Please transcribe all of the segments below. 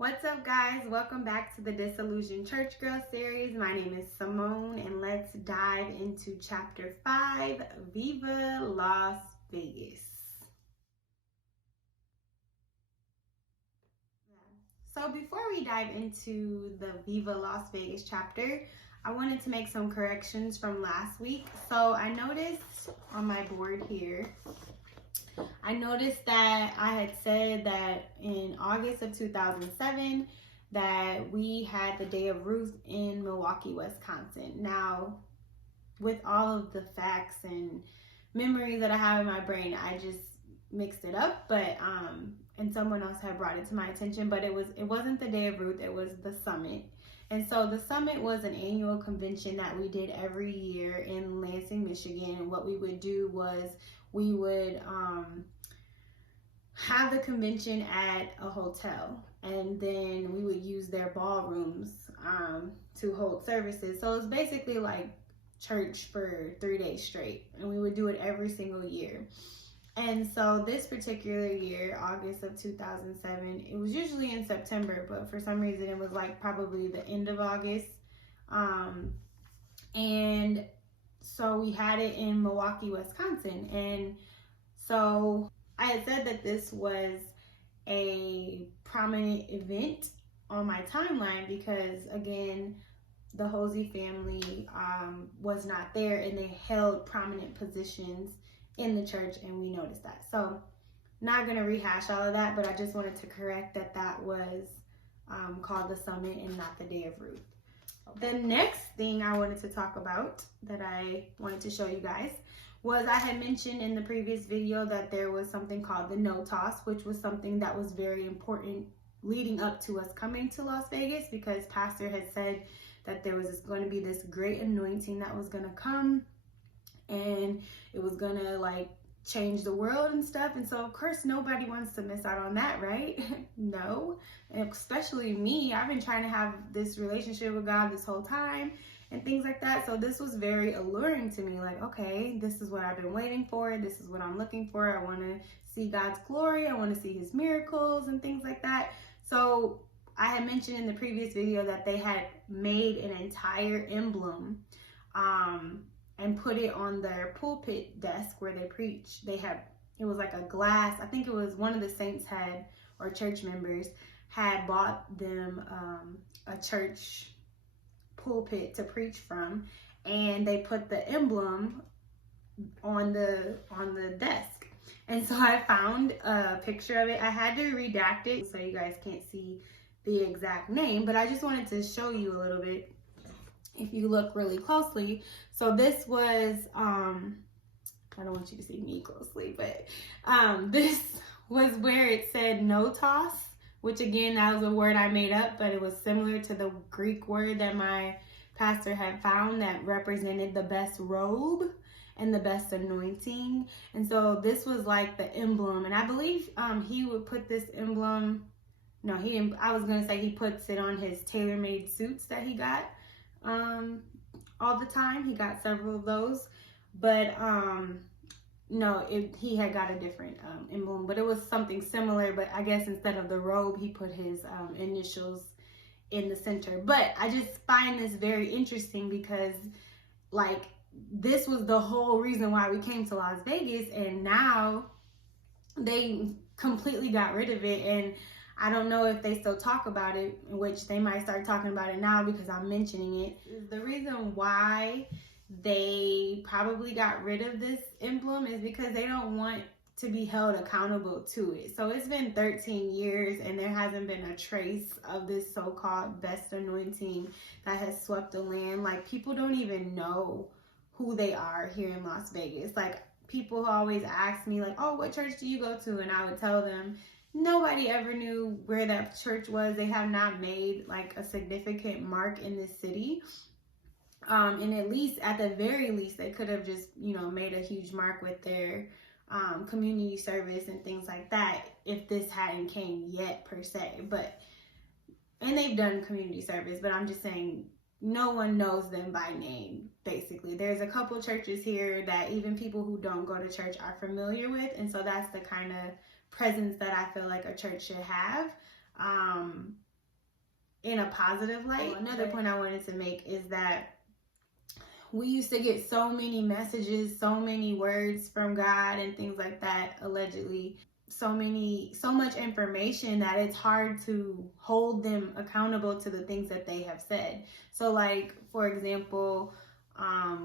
What's up, guys? Welcome back to the Disillusioned Church Girl series. My name is Simone, and let's dive into chapter 5, Viva Las Vegas. So before we dive into the Viva Las Vegas chapter, I wanted to make some corrections from last week. So I noticed on my board here, I noticed that I had said that in August of 2007 that we had the Day of Ruth in Milwaukee, Wisconsin. Now, with all of the facts and memories that I have in my brain, I just mixed it up, but and someone else had brought it to my attention, but it wasn't the Day of Ruth, it was the summit. And so the summit was an annual convention that we did every year in Lansing, Michigan. And what we would do was we would have the convention at a hotel, and then we would use their ballrooms to hold services. So it's basically like church for 3 days straight, and we would do it every single year. And so this particular year, August of 2007, it was usually in September, but for some reason it was like probably the end of August. And so we had it in Milwaukee, Wisconsin. And so I had said that this was a prominent event on my timeline because, again, the Hosey family was not there, and they held prominent positions in the church, and we noticed that. So not going to rehash all of that, but I just wanted to correct that was called the summit and not the Day of Ruth. The next thing I wanted to talk about that I wanted to show you guys was I had mentioned in the previous video that there was something called the no toss, which was something that was very important leading up to us coming to Las Vegas, because Pastor had said that there was going to be this great anointing that was going to come, and it was going to like change the world and stuff. And so of course nobody wants to miss out on that, right? No, and especially me. I've been trying to have this relationship with God this whole time and things like that. So this was very alluring to me, like, okay, this is what I've been waiting for. This is what I'm looking for. I want to see God's glory. I want to see his miracles and things like that. So I had mentioned in the previous video that they had made an entire emblem and put it on their pulpit desk where they preach. It was like a glass. I think it was one of the saints or church members had bought them a church pulpit to preach from, and they put the emblem on the desk. And so I found a picture of it. I had to redact it so you guys can't see the exact name, but I just wanted to show you a little bit if you look really closely. So this was I don't want you to see me closely, but this was where it said no toss, which again, that was a word I made up, but it was similar to the Greek word that my pastor had found that represented the best robe and the best anointing. And so this was like the emblem. And I believe he would put this emblem, no, he didn't, I was going to say he puts it on his tailor-made suits that he got all the time. He got several of those, but no, he had got a different emblem, but it was something similar. But I guess instead of the robe, he put his initials in the center. But I just find this very interesting because, like, this was the whole reason why we came to Las Vegas, and now they completely got rid of it. And I don't know if they still talk about it, which they might start talking about it now because I'm mentioning it. The reason why they probably got rid of this emblem is because they don't want to be held accountable to it. So it's been 13 years and there hasn't been a trace of this so-called best anointing that has swept the land. Like, people don't even know who they are here in Las Vegas. Like, people always ask me, like, oh, what church do you go to? And I would tell them nobody ever knew where that church was. They have not made like a significant mark in this city. And at the very least, they could have just, made a huge mark with their community service and things like that if this hadn't came yet per se. And they've done community service, but I'm just saying no one knows them by name, basically. There's a couple churches here that even people who don't go to church are familiar with, and so that's the kind of presence that I feel like a church should have. in a positive light. Another point I wanted to make is that we used to get so many messages, so many words from God and things like that, allegedly. So much information that it's hard to hold them accountable to the things that they have said. So, like, for example,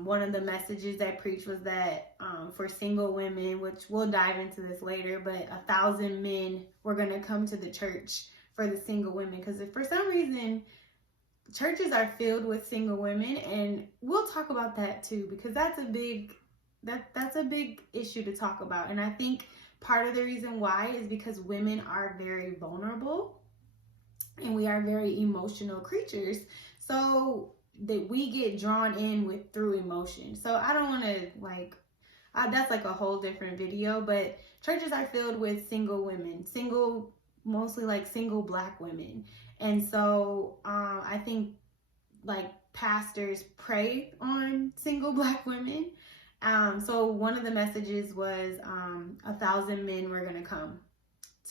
one of the messages I preached was that for single women, which we'll dive into this later, but 1,000 men were going to come to the church for the single women. Because if for some reason churches are filled with single women, and we'll talk about that too, because that's a big issue to talk about. And I think part of the reason why is because women are very vulnerable and we are very emotional creatures, so that we get drawn in with through emotion. So I don't want to that's like a whole different video, but churches are filled with single women, mostly like single Black women. And so I think like pastors prey on single Black women. So one of the messages was 1,000 men were going to come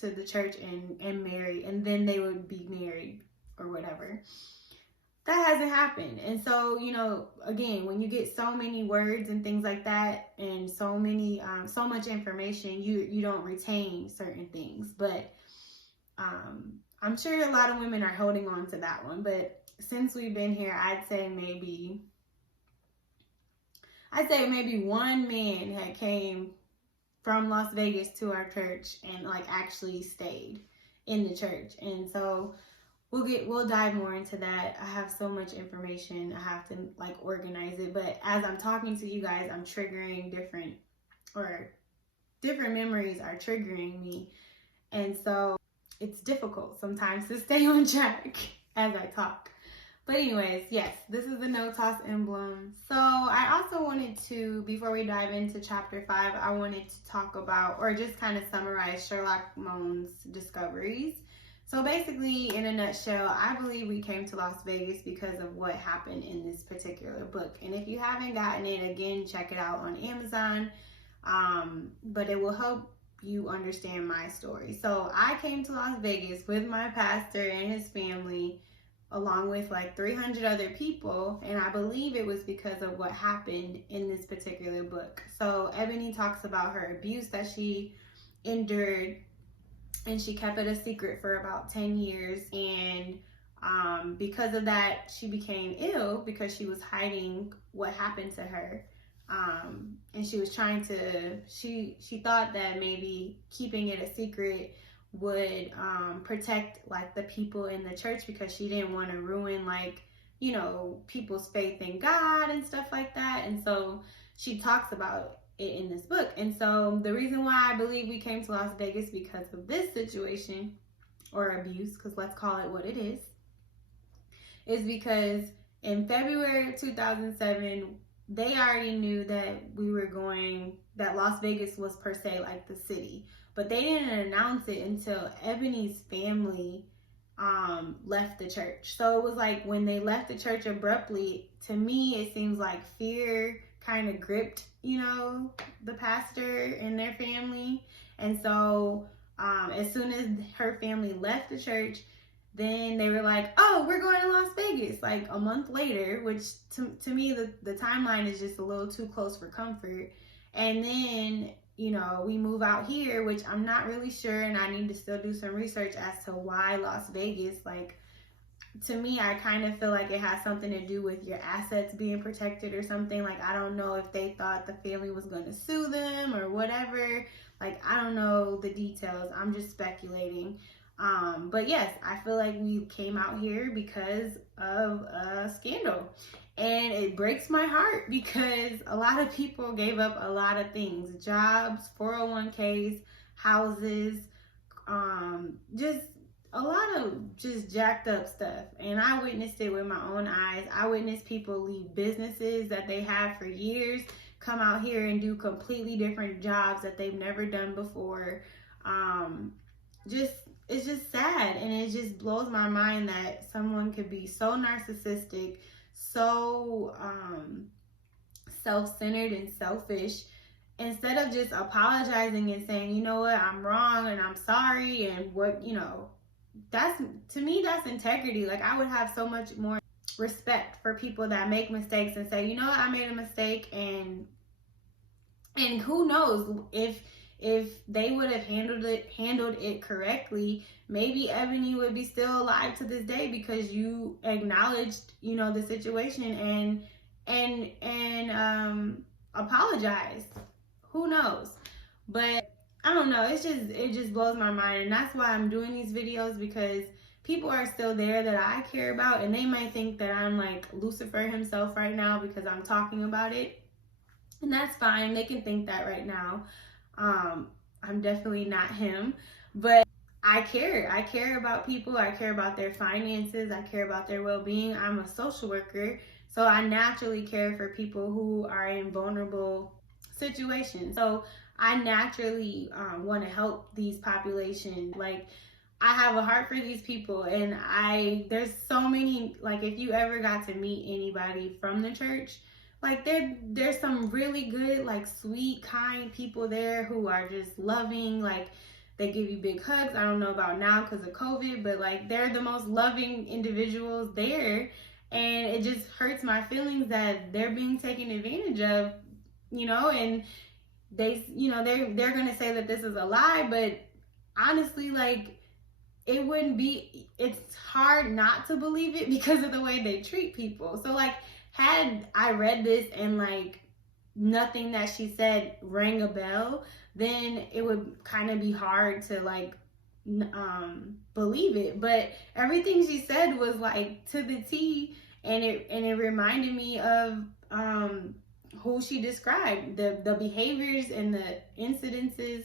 to the church and marry, and then they would be married or whatever. That hasn't happened. And so, again, when you get so many words and things like that, and so much information, you don't retain certain things. But I'm sure a lot of women are holding on to that one. But since we've been here, I'd say maybe one man had came from Las Vegas to our church and like actually stayed in the church. And so we'll dive more into that. I have so much information. I have to like organize it. But as I'm talking to you guys, I'm triggering different memories are triggering me. And so it's difficult sometimes to stay on track as I talk. But anyways, yes, this is the no toss emblem. So I also wanted to, before we dive into chapter 5, I wanted to talk about, or just kind of summarize Sherlock Moan's discoveries. So basically, in a nutshell, I believe we came to Las Vegas because of what happened in this particular book. And if you haven't gotten it, again, check it out on Amazon. But it will help you understand my story. So I came to Las Vegas with my pastor and his family, along with like 300 other people, and I believe it was because of what happened in this particular book. So Ebony talks about her abuse that she endured, and she kept it a secret for about 10 years, and because of that, she became ill because she was hiding what happened to her. And she was trying to, she thought that maybe keeping it a secret would protect like the people in the church, because she didn't want to ruin people's faith in God and stuff like that. And so she talks about it in this book. And so the reason why I believe we came to Las Vegas because of this situation, or abuse, because let's call it what it is because in February of 2007, they already knew that that Las Vegas was per se like the city. But they didn't announce it until Ebony's family left the church. So it was like when they left the church abruptly, to me, it seems like fear kind of gripped, the pastor and their family. And so as soon as her family left the church, then they were like, oh, we're going to Las Vegas, like a month later, which to me, the timeline is just a little too close for comfort. And then we move out here, which I'm not really sure, and I need to still do some research as to why Las Vegas. Like, to me, I kind of feel like it has something to do with your assets being protected or something. Like, I don't know if they thought the family was going to sue them or whatever. Like, I don't know the details. I'm just speculating. But yes, I feel like we came out here because of a scandal. And it breaks my heart because a lot of people gave up a lot of things: jobs, 401ks, houses, just a lot of just jacked up stuff. And I witnessed it with my own eyes. I witnessed people leave businesses that they had for years, come out here and do completely different jobs that they've never done before. It's just sad, and it just blows my mind that someone could be so narcissistic, so self-centered and selfish, instead of just apologizing and saying, you know what, I'm wrong and I'm sorry, and what, that's, to me, that's integrity. Like, I would have so much more respect for people that make mistakes and say, you know what, I made a mistake, and who knows, if they would have handled it correctly, maybe Ebony would be still alive to this day, because you acknowledged, you know, the situation, and apologized. Who knows? But I don't know, it just blows my mind, and that's why I'm doing these videos, because people are still there that I care about, and they might think that I'm like Lucifer himself right now because I'm talking about it. And that's fine. They can think that right now. I'm definitely not him, but I care. I care about people. I care about their finances. I care about their well-being. I'm a social worker, so I naturally care for people who are in vulnerable situations. So I naturally want to help these populations. Like, I have a heart for these people, and there's so many, like, if you ever got to meet anybody from the church, like, there's some really good, like, sweet, kind people there who are just loving. Like, they give you big hugs. I don't know about now because of COVID, but like, they're the most loving individuals there, and it just hurts my feelings that they're being taken advantage of, you know. And they, you know, they're gonna say that this is a lie, but honestly, like, it wouldn't be, it's hard not to believe it because of the way they treat people. So, like, had I read this and like nothing that she said rang a bell, then it would kind of be hard to like believe it. But everything she said was like to the T, and it reminded me of who she described, the behaviors and the incidences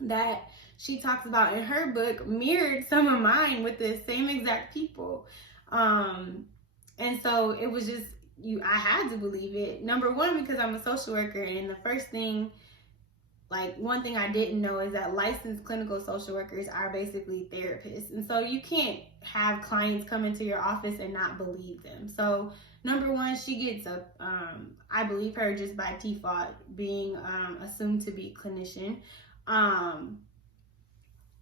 that she talks about in her book mirrored some of mine with the same exact people. And so it was just, I had to believe it. Number one, because I'm a social worker, and the first thing, like, one thing I didn't know is that licensed clinical social workers are basically therapists. And so you can't have clients come into your office and not believe them. So number one, she gets I believe her just by default, being assumed to be clinician.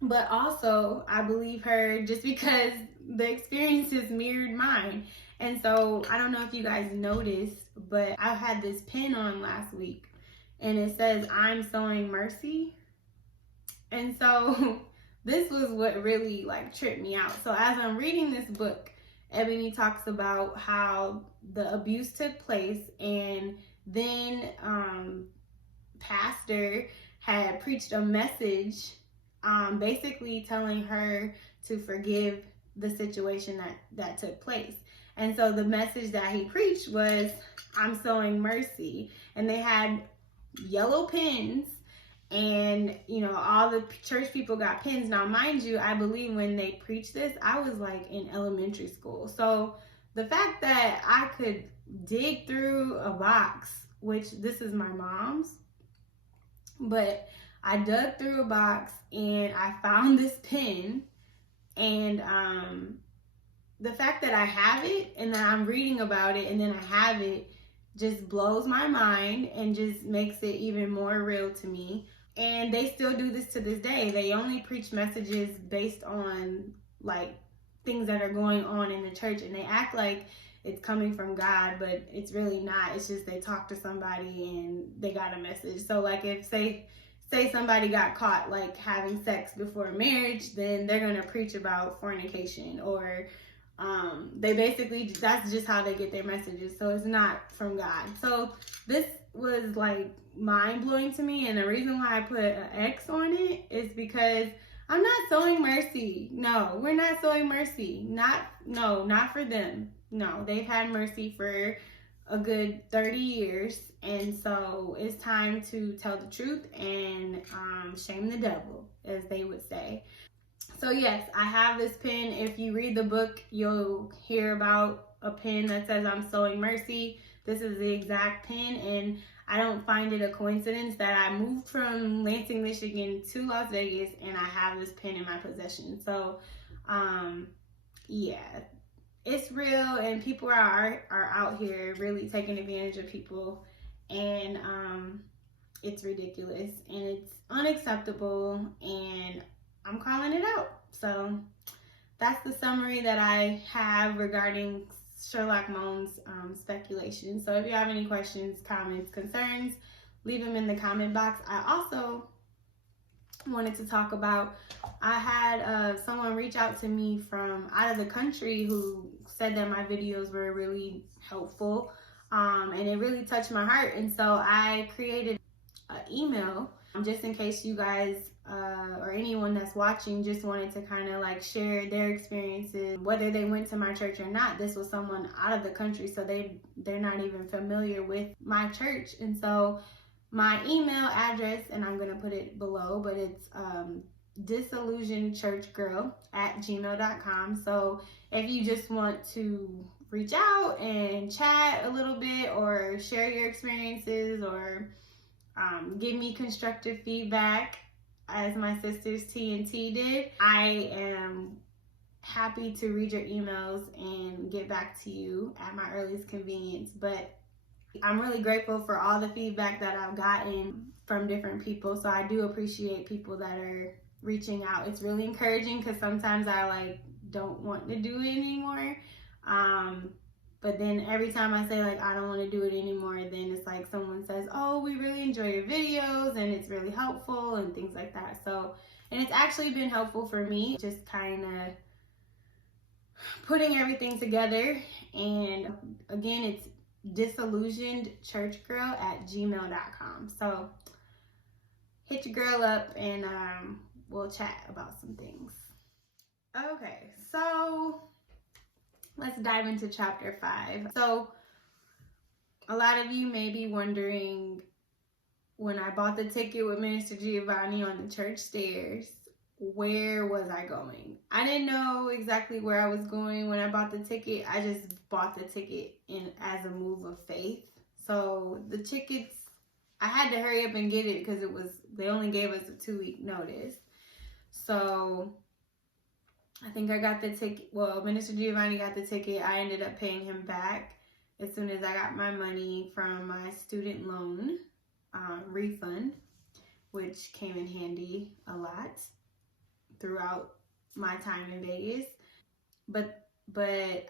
But also, I believe her just because the experiences mirrored mine. And so, I don't know if you guys noticed, but I had this pin on last week, and it says, "I'm sowing mercy." And so, this was what really like tripped me out. So, as I'm reading this book, Ebony talks about how the abuse took place, and then pastor had preached a message, basically telling her to forgive the situation that took place. And so the message that he preached was, "I'm sowing mercy." And they had yellow pins, and you know, all the church people got pins. Now, mind you, I believe when they preached this, I was like in elementary school. So the fact that I could dig through a box, which this is my mom's, but I dug through a box and I found this pin, and the fact that I have it and that I'm reading about it and then I have it just blows my mind and just makes it even more real to me. And they still do this to this day. They only preach messages based on like things that are going on in the church, and they act like it's coming from God, but it's really not. It's just they talk to somebody and they got a message. So like, if say somebody got caught like having sex before marriage, then they're gonna preach about fornication, or they basically, that's just how they get their messages. So it's not from God. So this was like mind-blowing to me, and the reason why I put an X on it is because I'm not sowing mercy. No, we're not sowing mercy. Not for them. No, they've had mercy for a good 30 years, and so it's time to tell the truth and shame the devil, as they would say. So yes, I have this pin. If you read the book, you'll hear about a pin that says "I'm sowing mercy." This is the exact pin, and I don't find it a coincidence that I moved from Lansing, Michigan to Las Vegas, and I have this pin in my possession. So yeah, it's real, and people are out here really taking advantage of people, and it's ridiculous and it's unacceptable, and I'm calling it out. So that's the summary that I have regarding Sherlock Moan's speculation. So if you have any questions, comments, concerns, leave them in the comment box. I also wanted to talk about, I had someone reach out to me from out of the country who said that my videos were really helpful, and it really touched my heart. And so I created an email just in case you guys or anyone that's watching just wanted to kind of like share their experiences, whether they went to my church or not. This was someone out of the country, so they're not even familiar with my church. And so my email address, and I'm going to put it below, but it's disillusionchurchgirl@gmail.com. So if you just want to reach out and chat a little bit or share your experiences or give me constructive feedback, as my sisters T and T did, I am happy to read your emails and get back to you at my earliest convenience. But I'm really grateful for all the feedback that I've gotten from different people. So I do appreciate people that are reaching out. It's really encouraging because sometimes I don't want to do it anymore. But then every time I say I don't want to do it anymore, then it's like someone says, oh, we really enjoy your videos and it's really helpful and things like that. So, and it's actually been helpful for me, just kind of putting everything together. And again, it's disillusionedchurchgirl@gmail.com. So hit your girl up and we'll chat about some things. Okay, so let's dive into chapter 5. So a lot of you may be wondering, when I bought the ticket with Minister Giovanni on the church stairs, where was I going? I didn't know exactly where I was going when I bought the ticket. I just bought the ticket as a move of faith. So the tickets, I had to hurry up and get it because they only gave us a 2-week notice. So I think I got the ticket. Well, Minister Giovanni got the ticket. I ended up paying him back as soon as I got my money from my student loan refund, which came in handy a lot throughout my time in Vegas. But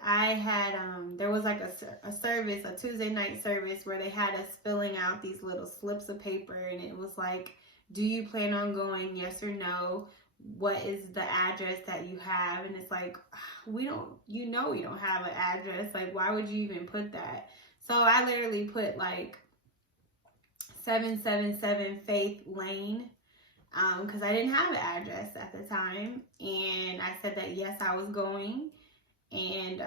I had there was like a service, a Tuesday night service, where they had us filling out these little slips of paper, and it was like, do you plan on going, yes or no? What is the address that you have? And it's like, we don't have an address. Like, why would you even put that? So I literally put 777 Faith Lane, because I didn't have an address at the time. And I said that yes, I was going. And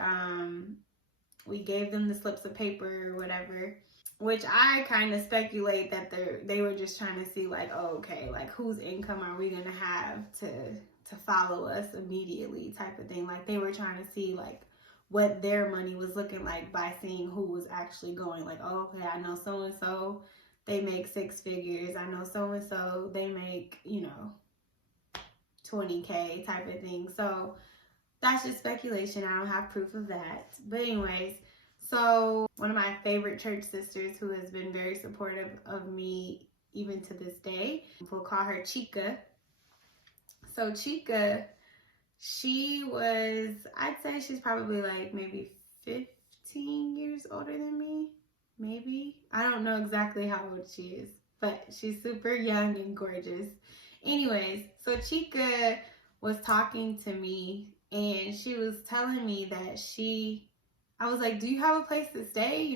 we gave them the slips of paper or whatever, which I kind of speculate that they were just trying to see whose income are we gonna have to follow us immediately, type of thing. Like, they were trying to see what their money was looking like by seeing who was actually going. Like, oh, okay, I know so and so, they make 6 figures. I know so and so, they make 20K, type of thing. So that's just speculation. I don't have proof of that. But anyways, so one of my favorite church sisters, who has been very supportive of me even to this day, we'll call her Chica. So Chica, she was, I'd say she's probably maybe 15 years older than me. Maybe. I don't know exactly how old she is, but she's super young and gorgeous. Anyways, so Chica was talking to me, and she was telling me that I was like, do you have a place to stay?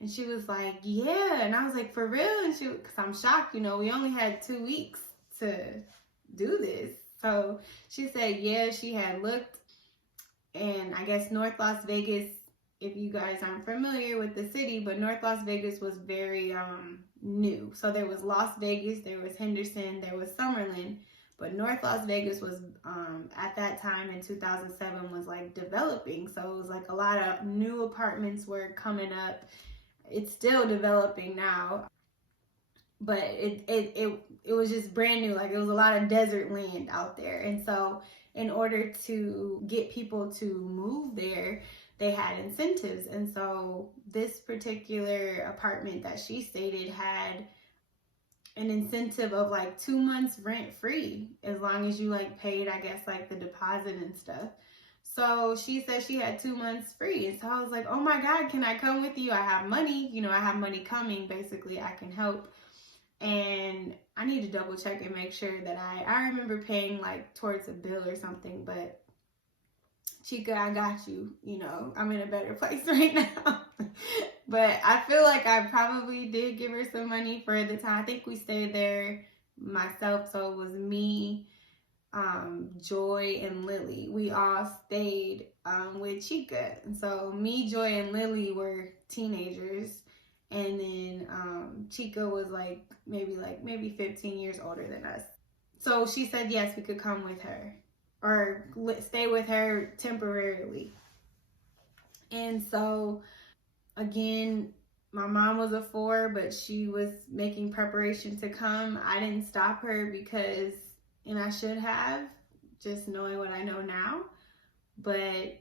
And she was like, yeah. And I was like, for real? And because I'm shocked, we only had 2 weeks to do this. So she said, yeah, she had looked. And I guess North Las Vegas, if you guys aren't familiar with the city, but North Las Vegas was very new. So there was Las Vegas, there was Henderson, there was Summerlin. But North Las Vegas was, at that time in 2007, was developing. So it was a lot of new apartments were coming up. It's still developing now, but it was just brand new. It was a lot of desert land out there. And so in order to get people to move there, they had incentives. And so this particular apartment that she stated had an incentive of like 2 months rent free as long as you like paid, I guess, like the deposit and stuff. So she said she had 2 months free. And so I was like, oh my God, can I come with you? I have money, I have money coming. Basically, I can help. And I need to double check and make sure that I remember paying like towards a bill or something, but Chica, I got you. I'm in a better place right now. But I feel like I probably did give her some money for the time. I think we stayed there myself. So it was me, Joy, and Lily. We all stayed with Chica. And so me, Joy, and Lily were teenagers. And then Chica was like maybe 15 years older than us. So she said yes, we could come with her or stay with her temporarily. And so again, my mom was a 4, but she was making preparation to come. I didn't stop her because, and I should have, just knowing what I know now. But,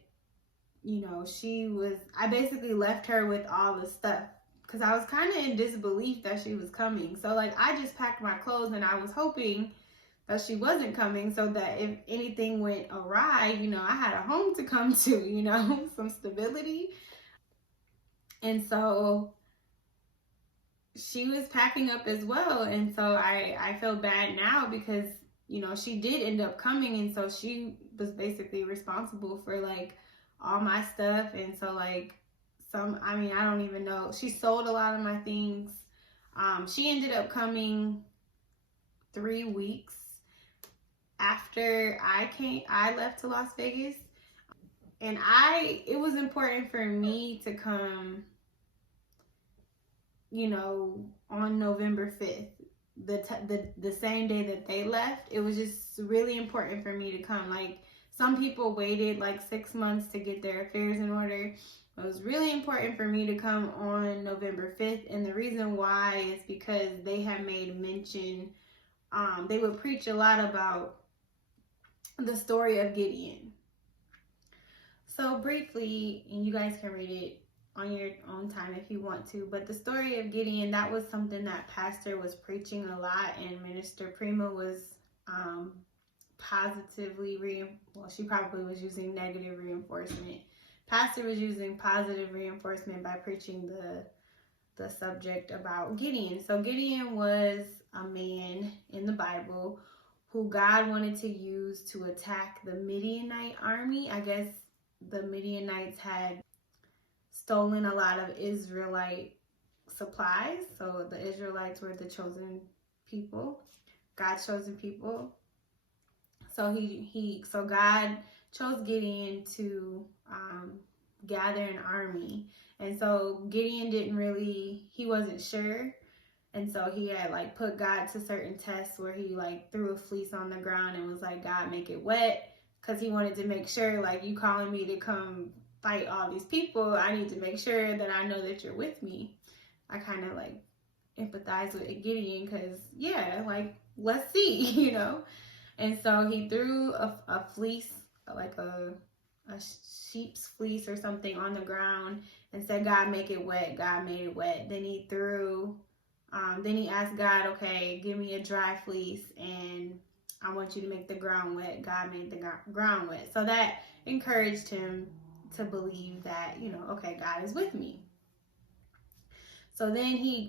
I basically left her with all the stuff because I was kind of in disbelief that she was coming. So, like, I just packed my clothes and I was hoping that she wasn't coming so that if anything went awry, I had a home to come to, some stability. And so she was packing up as well. And so I feel bad now because, she did end up coming. And so she was basically responsible for like all my stuff. And so like I don't even know. She sold a lot of my things. She ended up coming 3 weeks after I left to Las Vegas. And it was important for me to come, on November 5th, the same day that they left. It was just really important for me to come. Like, some people waited like 6 months to get their affairs in order. It was really important for me to come on November 5th. And the reason why is because they had made mention, they would preach a lot about the story of Gideon. So briefly, and you guys can read it on your own time if you want to, but the story of Gideon, that was something that Pastor was preaching a lot, and Minister Prima was she probably was using negative reinforcement. Pastor was using positive reinforcement by preaching the subject about Gideon. So Gideon was a man in the Bible who God wanted to use to attack the Midianite army. I guess the Midianites had stolen a lot of Israelite supplies. So the Israelites were the chosen people, God's chosen people. So so God chose Gideon to gather an army. And so Gideon he wasn't sure. And so he had like put God to certain tests where he like threw a fleece on the ground and was like, God, make it wet. Because he wanted to make sure, like, you calling me to come fight all these people, I need to make sure that I know that you're with me. I kind of like empathize with Gideon because, yeah, like, let's see, And so he threw a fleece, like a sheep's fleece or something on the ground and said, God, make it wet. God made it wet. Then he asked God, okay, give me a dry fleece and I want you to make the ground wet. God made the ground wet. So that encouraged him to believe that, okay, God is with me. So then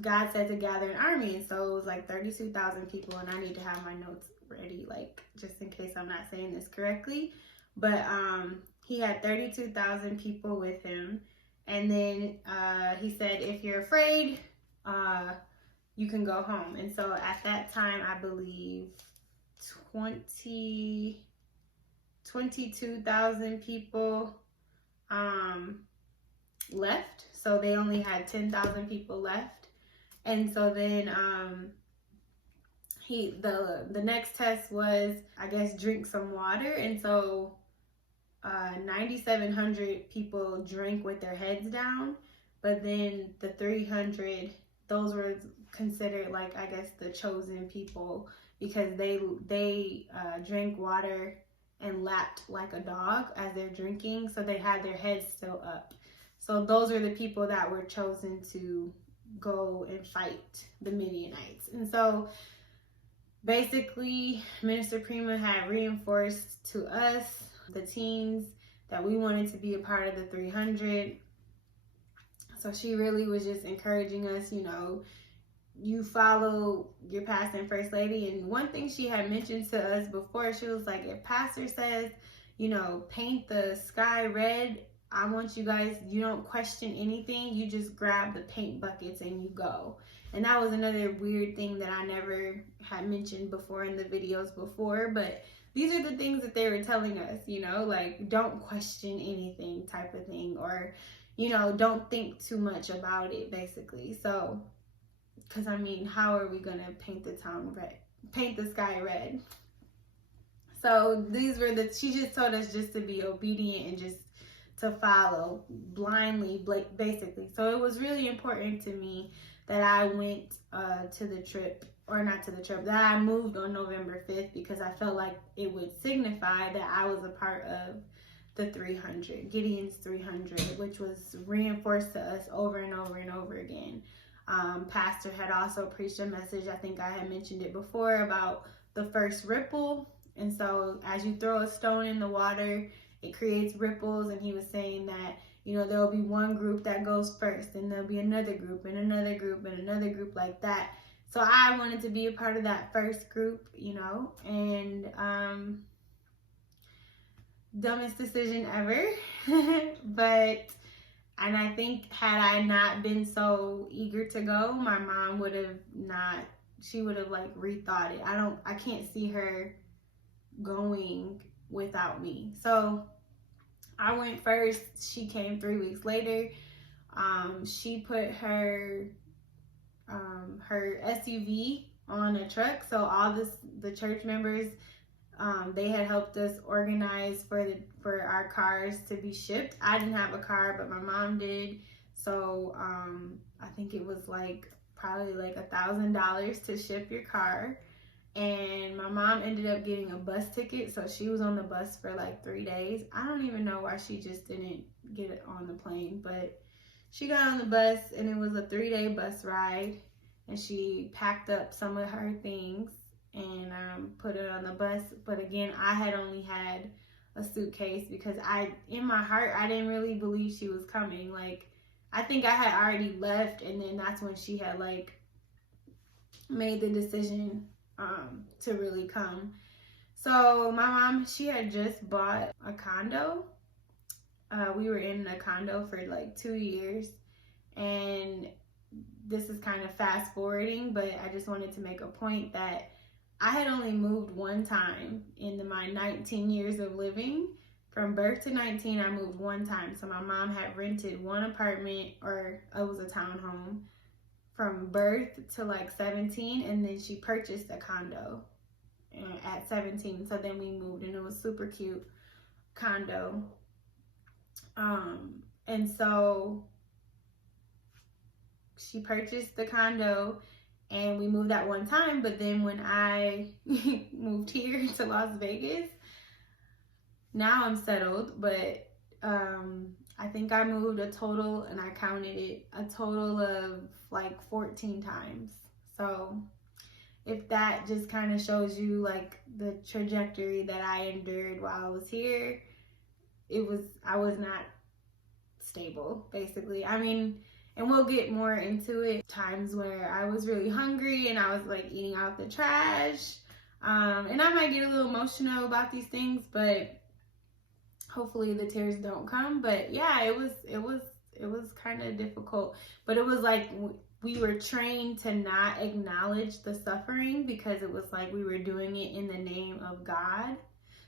God said to gather an army. And so it was like 32,000 people. And I need to have my notes ready, like, just in case I'm not saying this correctly. But he had 32,000 people with him. And then he said, if you're afraid, you can go home. And so at that time, I believe 22,000 people left. So they only had 10,000 people left. And so then the next test was, I guess, drink some water. And so 9,700 people drank with their heads down. But then the 300, those were considered, like, I guess, the chosen people because they drank water and lapped like a dog as they're drinking. So they had their heads still up. So those are the people that were chosen to go and fight the Midianites. And so basically, Minister Prima had reinforced to us, the teens, that we wanted to be a part of the 300. So she really was just encouraging us, you know, you follow your pastor and first lady. And one thing she had mentioned to us before, she was like, if pastor says, you know, paint the sky red, I want you guys, you don't question anything, you just grab the paint buckets and you go. And that was another weird thing that I never had mentioned before in the videos before, but these are the things that they were telling us, you know, like, don't question anything type of thing, or, you know, don't think too much about it, basically. So, because I mean, how are we gonna paint the town red, paint the sky red? So these were she just told us just to be obedient and just to follow blindly, basically. So it was really important to me that I went to the trip, or not to the trip, that I moved on November 5th, because I felt like it would signify that I was a part of the 300, Gideon's 300, which was reinforced to us over and over and over again. Pastor had also preached a message, I think I had mentioned it before, about the first ripple. And so as you throw a stone in the water, it creates ripples. And he was saying that, you know, there will be one group that goes first, and there'll be another group and another group and another group like that. So I wanted to be a part of that first group, you know, and dumbest decision ever. But, and I think had I not been so eager to go, my mom would have not, she would have like rethought it. I can't see her going without me. So I went first. She came 3 weeks later. She put her SUV on a truck. So all the church members, they had helped us organize for our cars to be shipped. I didn't have a car, but my mom did. So I think it was like probably like $1,000 to ship your car. And my mom ended up getting a bus ticket, so she was on the bus for like 3 days. I don't even know why she just didn't get it on the plane, but she got on the bus, and it was a 3-day bus ride. And she packed up some of her things and put it on the bus. But again, I had only had a suitcase, because in my heart, I didn't really believe she was coming. Like, I think I had already left, and then that's when she had like made the decision to really come. So my mom, she had just bought a condo. We were in a condo for like 2 years, and this is kind of fast forwarding, but I just wanted to make a point that I had only moved one time in my 19 years of living. From birth to 19, I moved one time. So my mom had rented one apartment, or it was a townhome, from birth to like 17, and then she purchased a condo at 17. So then we moved, and it was super cute condo. And so she purchased the condo, and we moved that one time. But then when I moved here to Las Vegas, now I'm settled, but I think I moved a total, and I counted it, a total of like 14 times. So if that just kind of shows you like the trajectory that I endured while I was here, I was not stable, basically. I mean, and we'll get more into it. Times where I was really hungry and I was like eating out the trash. And I might get a little emotional about these things, but hopefully the tears don't come. But yeah, it was kind of difficult. But it was like we were trained to not acknowledge the suffering, because it was like we were doing it in the name of God.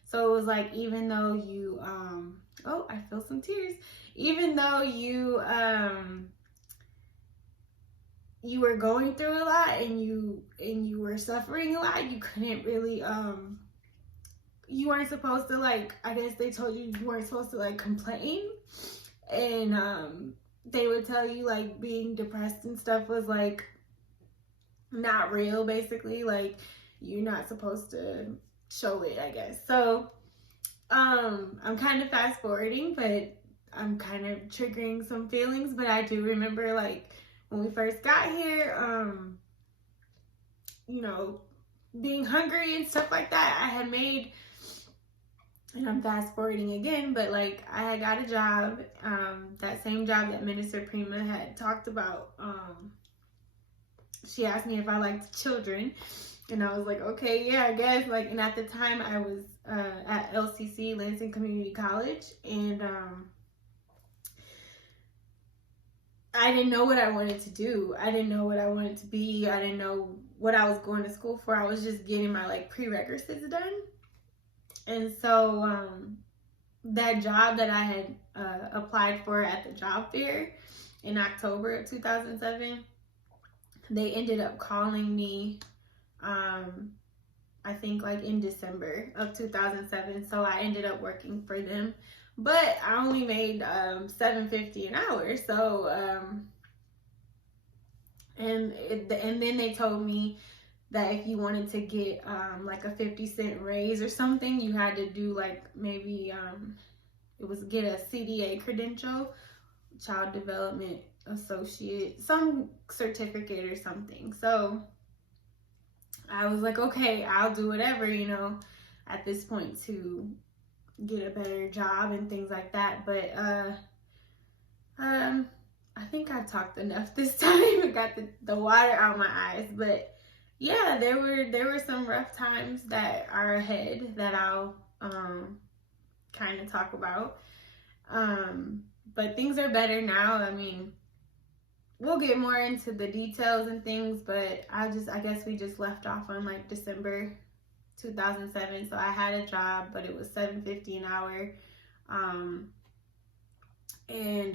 So it was like, even though you, oh, I feel some tears. Even though you were going through a lot, and you were suffering a lot, you couldn't really, you weren't supposed to, like, I guess they told you weren't supposed to like complain. And they would tell you like being depressed and stuff was like not real, basically. Like, you're not supposed to show it, I guess. So I'm kind of fast forwarding, but I'm kind of triggering some feelings. But I do remember like when we first got here, being hungry and stuff like that, I had made, and I'm fast forwarding again, but like I had got a job, that same job that Minister Prima had talked about. She asked me if I liked children, and I was like, okay, yeah, I guess. Like, and at the time I was at LCC, Lansing Community College, and I didn't know what I wanted to do. I didn't know what I wanted to be. I didn't know what I was going to school for. I was just getting my like prerequisites done. And so that job that I had applied for at the job fair in October of 2007, they ended up calling me, I think like in December of 2007. So I ended up working for them. But I only made $7.50 an hour. So and then they told me that if you wanted to get like a 50-cent raise or something, you had to do like maybe it was get a CDA credential, Child Development Associate, some certificate or something. So I was like, okay, I'll do whatever, at this point to get a better job and things like that. But I think I've talked enough this time. I got the water out my eyes. But yeah, there were some rough times that are ahead that I'll kind of talk about. But things are better now. I mean, we'll get more into the details and things, but I guess we just left off on like December 2007. So I had a job, but it was $7.50 an hour. And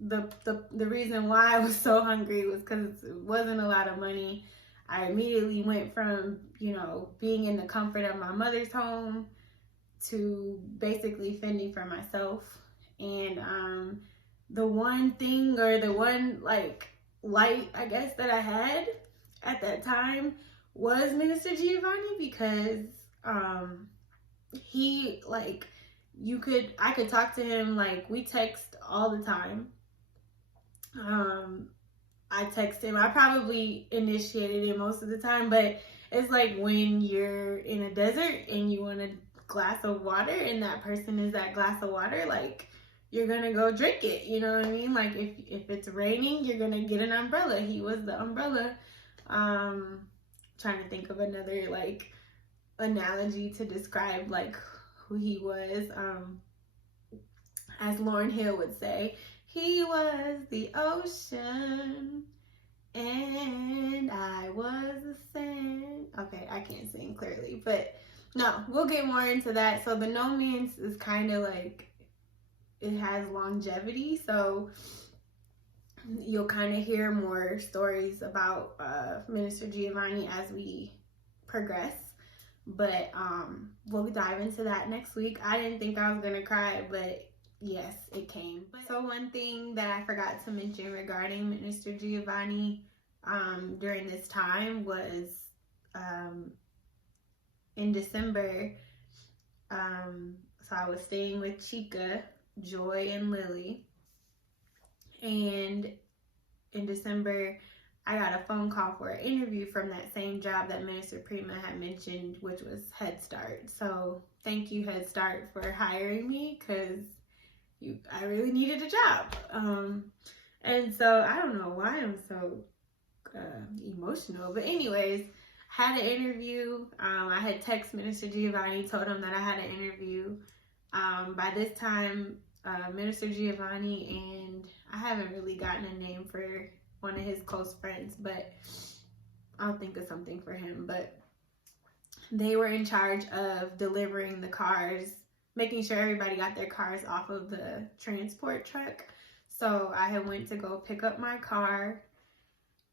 the reason why I was so hungry was because it wasn't a lot of money. I immediately went from, being in the comfort of my mother's home to basically fending for myself. And the one thing, or the one like light, I guess, that I had at that time was Minister Giovanni, because he, like, I could talk to him, like, we text all the time. I text him. I probably initiated it most of the time, but it's like when you're in a desert and you want a glass of water and that person is that glass of water, like, you're gonna go drink it, you know what I mean? Like, if it's raining, you're gonna get an umbrella. He was the umbrella. Trying to think of another like analogy to describe like who he was. As Lauryn Hill would say, he was the ocean and I was the sand. Okay, I can't sing clearly, but no, we'll get more into that. So the No Man's is kind of like, it has longevity, so you'll kind of hear more stories about Minister Giovanni as we progress. But we'll dive into that next week. I didn't think I was gonna cry, but yes, it came. So one thing that I forgot to mention regarding Minister Giovanni during this time was in December, so I was staying with Chica, Joy, and Lily. And in December, I got a phone call for an interview from that same job that Minister Prima had mentioned, which was Head Start. So thank you, Head Start, for hiring me, because I really needed a job. And so I don't know why I'm so emotional, but anyways, had an interview. I had texted Minister Giovanni, told him that I had an interview. By this time, Minister Giovanni and I haven't really gotten a name for one of his close friends, but I'll think of something for him. But they were in charge of delivering the cars, making sure everybody got their cars off of the transport truck. So I had went to go pick up my car,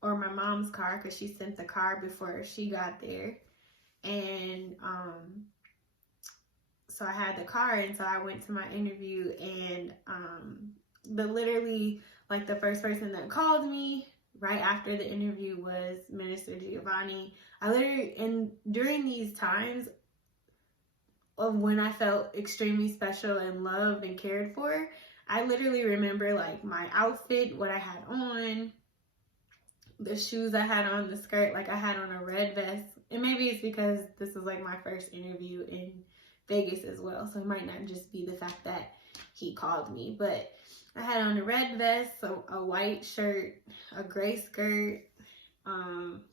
or my mom's car, because she sent the car before she got there. And so I had the car, and so I went to my interview, and literally, like, the first person that called me right after the interview was Minister Giovanni. And during these times of when I felt extremely special and loved and cared for, I literally remember like my outfit, what I had on, the shoes I had on, the skirt, like I had on a red vest. And maybe it's because this was like my first interview in Vegas as well. So it might not just be the fact that he called me, but I had on a red vest, so a white shirt, a gray skirt,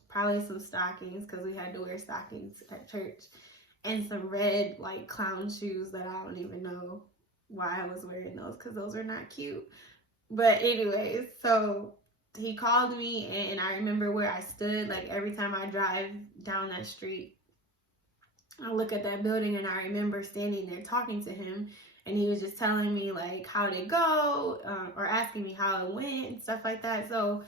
probably some stockings because we had to wear stockings at church, and some red like clown shoes that I don't even know why I was wearing those because those are not cute. But anyways, so he called me, and I remember where I stood. Like every time I drive down that street, I look at that building, and I remember standing there talking to him, and he was just telling me like how to go, or asking me how it went and stuff like that. So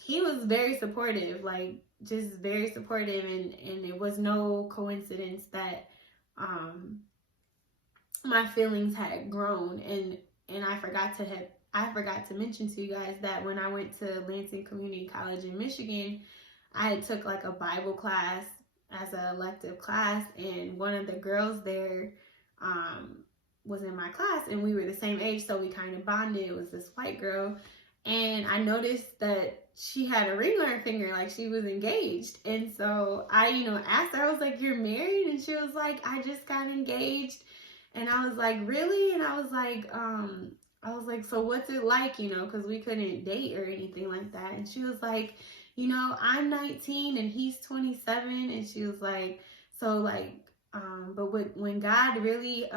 he was very supportive, like just very supportive, and it was no coincidence that my feelings had grown. And I forgot to mention to you guys that when I went to Lansing Community College in Michigan, I took like a Bible class as an elective class, and one of the girls there was in my class, and we were the same age, so we kind of bonded. It was this white girl, and I noticed that she had a ring on her finger, like she was engaged. And so I, asked her, I was like, "You're married?" And she was like, "I just got engaged." And I was like, "Really?" And I was like, "So what's it like, because we couldn't date or anything like that." And she was like, "I'm 19 and he's 27. And she was like, "So like, but when God really,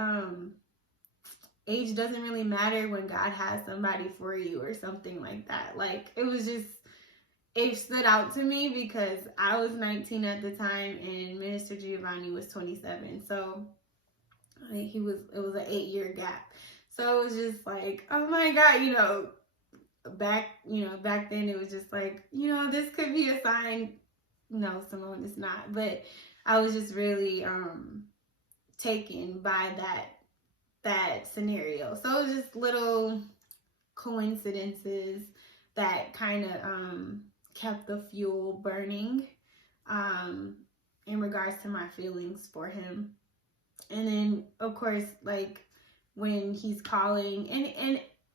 age doesn't really matter when God has somebody for you," or something like that. Like, it stood out to me because I was 19 at the time and Minister Giovanni was 27. So it was an 8-year gap. So it was just like, oh my God, back then it was just like, this could be a sign. No, Simone, it's not. But I was just really taken by that scenario. So it was just little coincidences that kind of kept the fuel burning in regards to my feelings for him. And then of course, like when he's calling,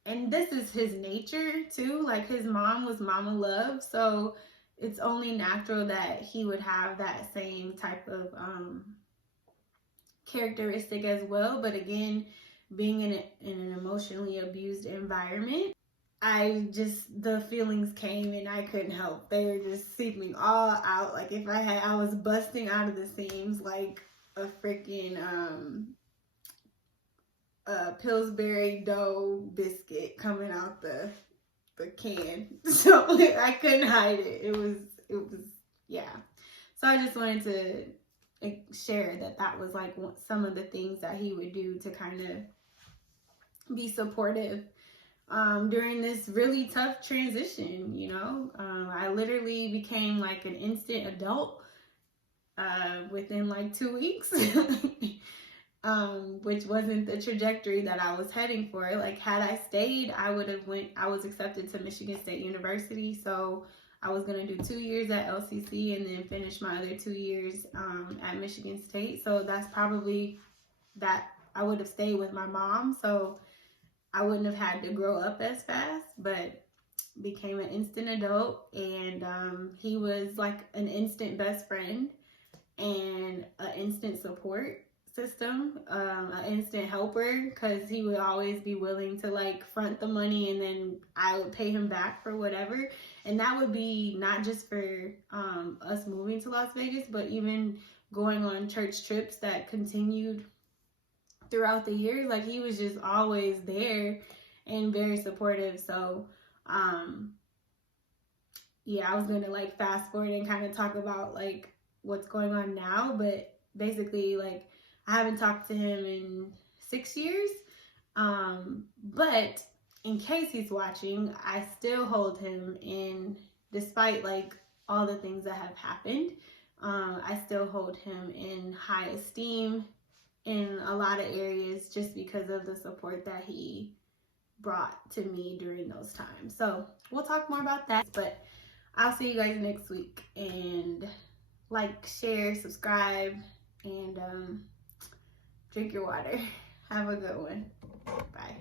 and this is his nature too, like his mom was Mama Love, so it's only natural that he would have that same type of characteristic as well. But again, being in an emotionally abused environment, the feelings came and I couldn't help. They were just seeping all out. Like I was busting out of the seams like a freaking Pillsbury dough biscuit coming out the can. So I couldn't hide it. It was yeah. So I just wanted to share that was like some of the things that he would do to kind of be supportive during this really tough transition. I literally became like an instant adult within like 2 weeks. Which wasn't the trajectory that I was heading for. Like had I stayed, I was accepted to Michigan State University, so I was gonna do 2 years at LCC and then finish my other 2 years at Michigan State. So that's probably that I would have stayed with my mom, so I wouldn't have had to grow up as fast, but became an instant adult. And he was like an instant best friend and an instant support system, an instant helper, because he would always be willing to like front the money and then I would pay him back for whatever. And that would be not just for us moving to Las Vegas, but even going on church trips that continued throughout the years. Like he was just always there and very supportive. So I was gonna like fast forward and kind of talk about like what's going on now, but basically like I haven't talked to him in 6 years. But in case he's watching, I still hold him despite like all the things that have happened. I still hold him in high esteem in a lot of areas just because of the support that he brought to me during those times. So we'll talk more about that, but I'll see you guys next week. And like, share, subscribe, and drink your water. Have a good one. Bye.